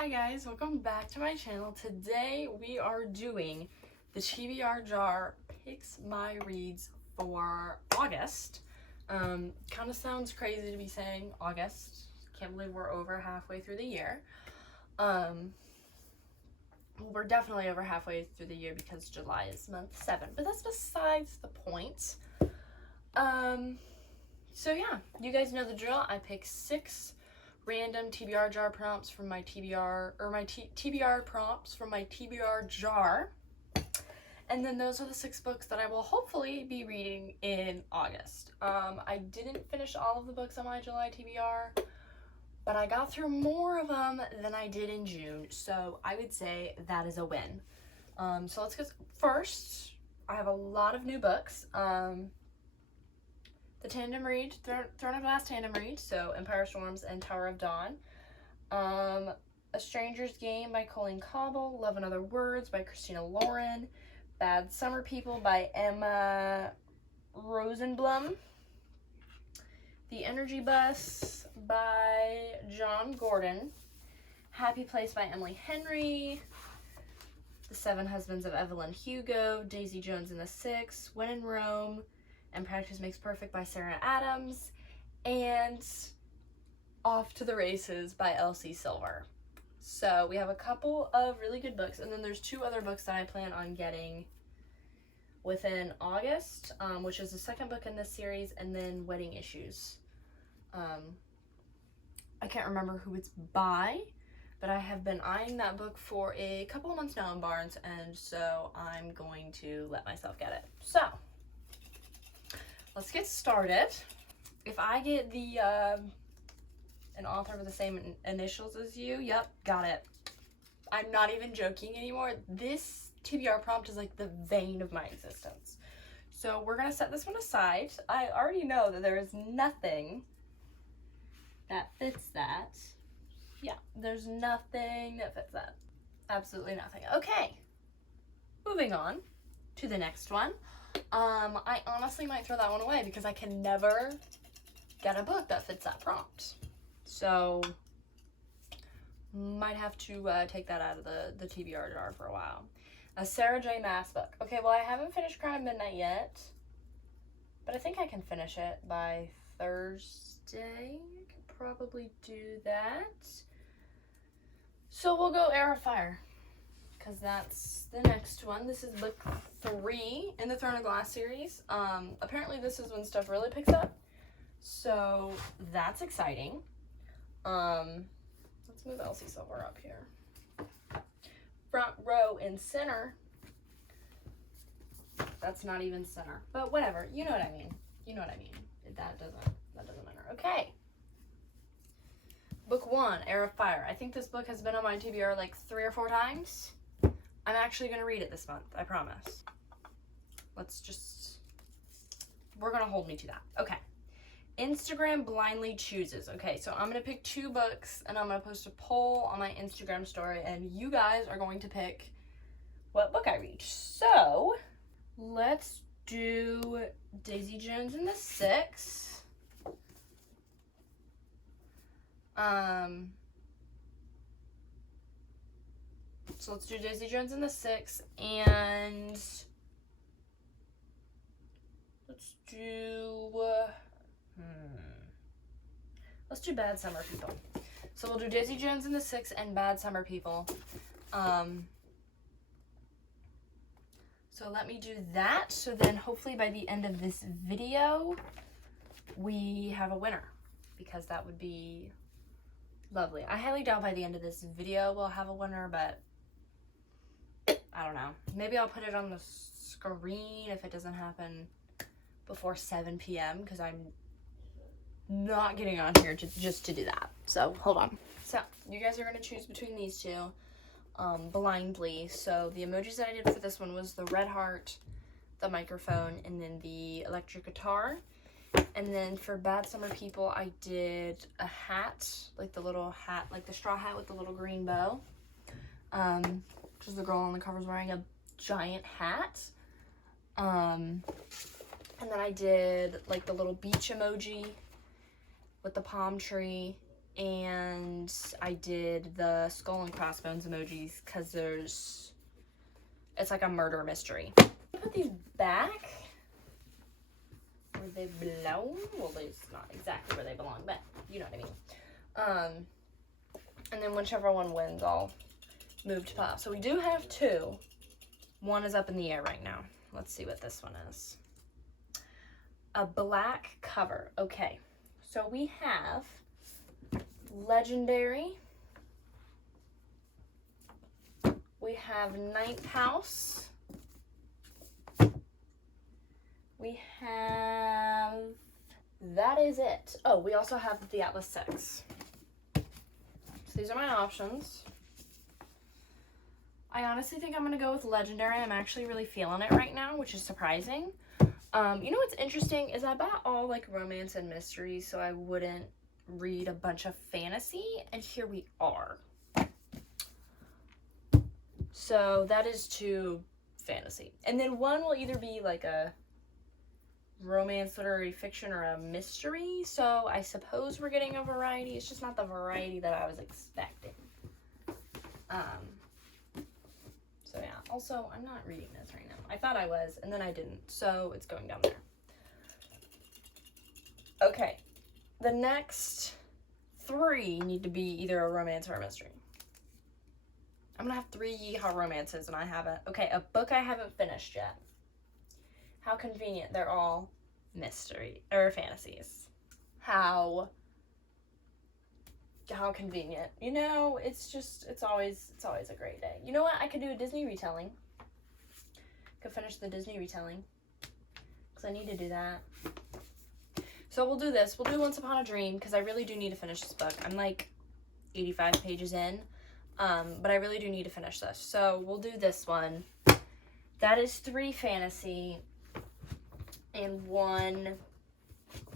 Hi guys, welcome back to my channel. Today we are doing the TBR jar picks my reads for August. Kind of sounds crazy to be saying August. Can't believe we're over halfway through the year. Well, we're definitely over halfway through the year because July is month 7, but that's besides the point. So yeah, you guys know the drill. I pick 6 random TBR jar prompts from my TBR, or my TBR prompts from my TBR jar. And then those are the 6 books that I will hopefully be reading in August. I didn't finish all of the books on my July TBR, but I got through more of them than I did in June. So I would say that is a win. So let's get first. I have a lot of new books. The tandem read, Throne of Glass tandem read, so Empire Storms and Tower of Dawn. A Stranger's Game by Colleen Cobble, Love and Other Words by Christina Lauren, Bad Summer People by Emma Rosenblum, The Energy Bus by John Gordon, Happy Place by Emily Henry, The 7 Husbands of Evelyn Hugo, Daisy Jones and the Six, When in Rome, and Practice Makes Perfect by Sarah Adams, and Off to the Races by Elsie Silver. So we have a couple of really good books, and then there's 2 other books that I plan on getting within August, which is the second book in this series, and then Wedding Issues. I can't remember who it's by, but I have been eyeing that book for a couple of months now in Barnes, and so I'm going to let myself get it. So let's get started. If I get the an author with the same initials as you, yep, got it. I'm not even joking anymore. This TBR prompt is like the vein of my existence. So we're gonna set this one aside. I already know that there is nothing that fits that. Yeah, there's nothing that fits that. Absolutely nothing. Okay, moving on to the next one. I honestly might throw that one away because I can never get a book that fits that prompt. So, might have to take that out of the TBR jar for a while. A Sarah J. Maas book. Okay, well, I haven't finished Crime at Midnight yet, but I think I can finish it by Thursday. I could probably do that. So we'll go Heir of Fire, because that's the next one. This is book 3 in the Throne of Glass series. Apparently this is when stuff really picks up, so that's exciting. Let's move Elsie Silver up here. Front row and center. That's not even center, but whatever. You know what I mean. You know what I mean. That doesn't matter. Okay. Book 1, Heir of Fire. I think this book has been on my TBR like 3 or 4 times. I'm actually going to read it this month, I promise. We're going to hold me to that. Okay. Instagram blindly chooses. Okay, so I'm going to pick 2 books, and I'm going to post a poll on my Instagram story, and you guys are going to pick what book I read. So, let's do Daisy Jones and the Six. So let's do Daisy Jones and the Six, and let's do Bad Summer People. So we'll do Daisy Jones and the Six and Bad Summer People. So let me do that. So then hopefully by the end of this video, we have a winner, because that would be lovely. I highly doubt by the end of this video we'll have a winner, but I don't know. Maybe I'll put it on the screen if it doesn't happen before 7 p.m. because I'm not getting on here just to do that. So hold on. So you guys are going to choose between these 2 blindly. So the emojis that I did for this one was the red heart, the microphone, and then the electric guitar. And then for Bad Summer People, I did a hat, like the little hat, like the straw hat with the little green bow. Because the girl on the cover is wearing a giant hat. And then I did like the little beach emoji with the palm tree and I did the skull and crossbones emojis because it's like a murder mystery. Put these back where they belong. Well, it's not exactly where they belong, but you know what I mean. And then whichever one wins, I'll move to pile. So we do have two. One is up in the air right now. Let's see what this one is. A black cover. Okay, so we have Legendary. We have Ninth House. We have... That is it. Oh, we also have the Atlas 6. So these are my options. I honestly think I'm going to go with Legendary. I'm actually really feeling it right now, which is surprising. You know what's interesting is I bought all like romance and mystery so I wouldn't read a bunch of fantasy, and here we are. So that is 2 fantasy. And then one will either be like a romance, literary fiction, or a mystery. So I suppose we're getting a variety. It's just not the variety that I was expecting. So yeah, also I'm not reading this right now. I thought I was, and then I didn't, so it's going down there. Okay, the next 3 need to be either a romance or a mystery. I'm gonna have 3 Yeehaw romances, and I haven't. Okay, a book I haven't finished yet. How convenient, they're all mystery or fantasies. How convenient. You know, it's always a great day. You know what? I could do a Disney retelling. Could finish the Disney retelling, because I need to do that. So we'll do this. We'll do Once Upon a Dream, because I really do need to finish this book. I'm like 85 pages in, but I really do need to finish this. So we'll do this one. That is 3 fantasy, and 1,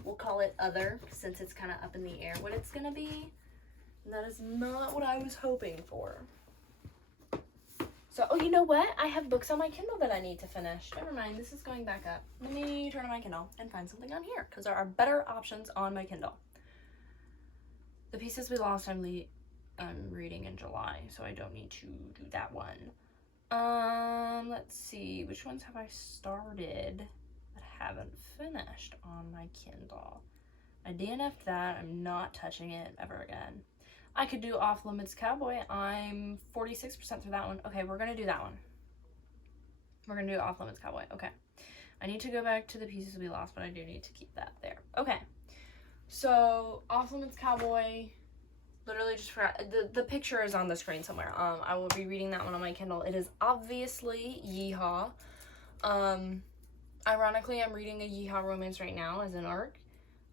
we'll call it other, since it's kind of up in the air what it's going to be. And that is not what I was hoping for. So, oh, you know what? I have books on my Kindle that I need to finish. Never mind, this is going back up. Let me turn on my Kindle and find something on here, because there are better options on my Kindle. The Pieces We Lost I'm reading in July, so I don't need to do that one. Let's see. Which ones have I started but haven't finished on my Kindle? I DNF'd that. I'm not touching it ever again. I could do Off Limits Cowboy. I'm 46% through that one. Okay, we're going to do that one. We're going to do Off Limits Cowboy. Okay. I need to go back to The Pieces We Lost, but I do need to keep that there. Okay. So, Off Limits Cowboy, literally just forgot. The picture is on the screen somewhere. I will be reading that one on my Kindle. It is obviously Yeehaw. Ironically, I'm reading a Yeehaw romance right now as an arc.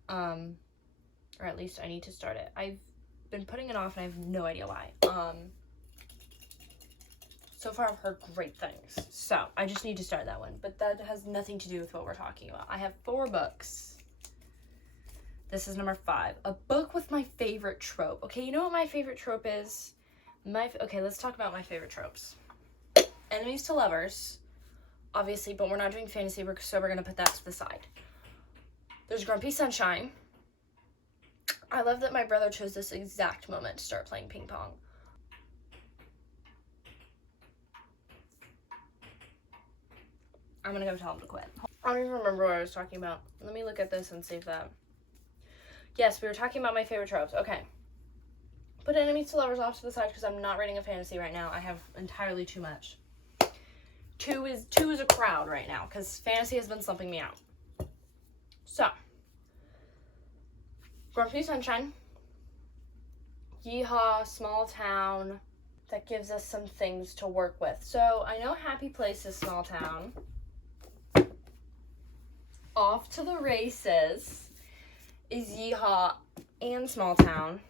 Or at least I need to start it. I've been putting it off and I have no idea why. So far I've heard great things. So I just need to start that one. But that has nothing to do with what we're talking about. I have 4 books. This is number 5. A book with my favorite trope. Okay, you know what my favorite trope is? Okay, let's talk about my favorite tropes. Enemies to lovers, obviously, but we're not doing fantasy, so we're going to put that to the side. There's Grumpy Sunshine. I love that my brother chose this exact moment to start playing ping pong. I'm gonna go tell him to quit. I don't even remember what I was talking about. Let me look at this and save that. Yes, we were talking about my favorite tropes. Okay. Put enemies to lovers off to the side because I'm not reading a fantasy right now. I have entirely too much. Two is a crowd right now because fantasy has been slumping me out. So, Grumpy Sunshine, Yeehaw, small town, that gives us some things to work with. So, I know Happy Place is small town. Off to the Races is Yeehaw and small town.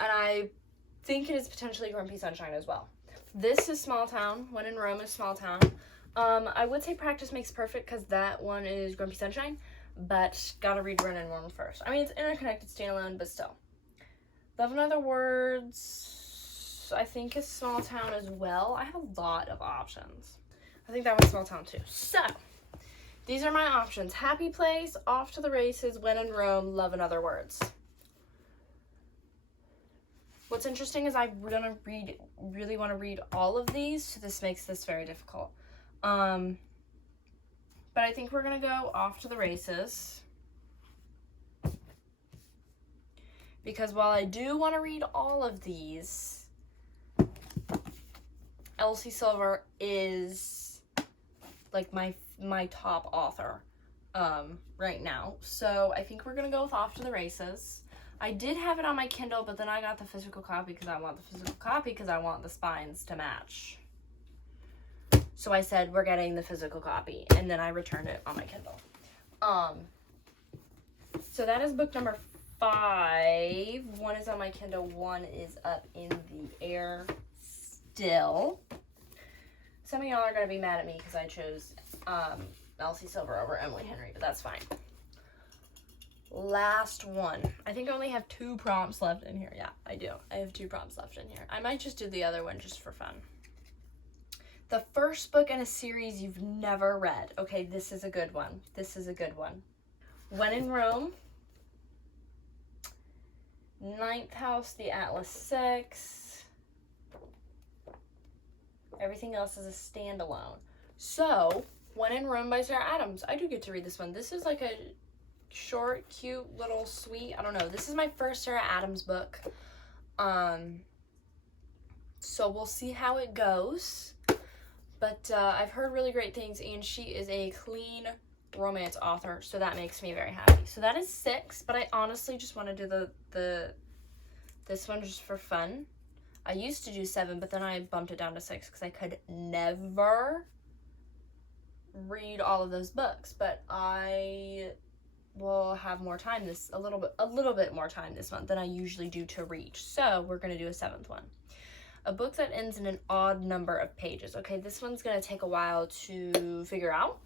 And I think it is potentially Grumpy Sunshine as well. This is small town. When in Rome is small town. I would say Practice Makes Perfect because that one is Grumpy Sunshine. But gotta read Run and Worm first. I mean, it's interconnected standalone, but still. Love in Other Words, I think is small town as well. I have a lot of options. I think that one's small town too. So, these are my options. Happy Place, Off to the Races, When in Rome, Love in Other Words. What's interesting is I really want to read all of these, so this makes this very difficult. But I think we're going to go off to the races. Because while I do want to read all of these, Elsie Silver is like my top author right now. So I think we're going to go with Off to the Races. I did have it on my Kindle, but then I got the physical copy because I want the physical copy because I want the spines to match. So I said, we're getting the physical copy, and then I returned it on my Kindle. So that is book number 5. 1 is on my Kindle, 1 is up in the air still. Some of y'all are going to be mad at me because I chose Elsie Silver over Emily Henry, but that's fine. Last one. I think I only have 2 prompts left in here. Yeah, I do. I have 2 prompts left in here. I might just do the other one just for fun. The first book in a series you've never read. Okay, this is a good one. This is a good one. When in Rome. 9th House, The Atlas 6. Everything else is a standalone. So, When in Rome by Sarah Adams. I do get to read this one. This is like a short, cute, little sweet. I don't know. This is my first Sarah Adams book. So we'll see how it goes. But I've heard really great things, and she is a clean romance author, so that makes me very happy. So that is 6, but I honestly just want to do this one just for fun. I used to do 7, but then I bumped it down to 6 because I could never read all of those books. But I will have more time a little bit more time this month than I usually do to read. So we're gonna do a 7th one. A book that ends in an odd number of pages. Okay, this one's gonna take a while to figure out.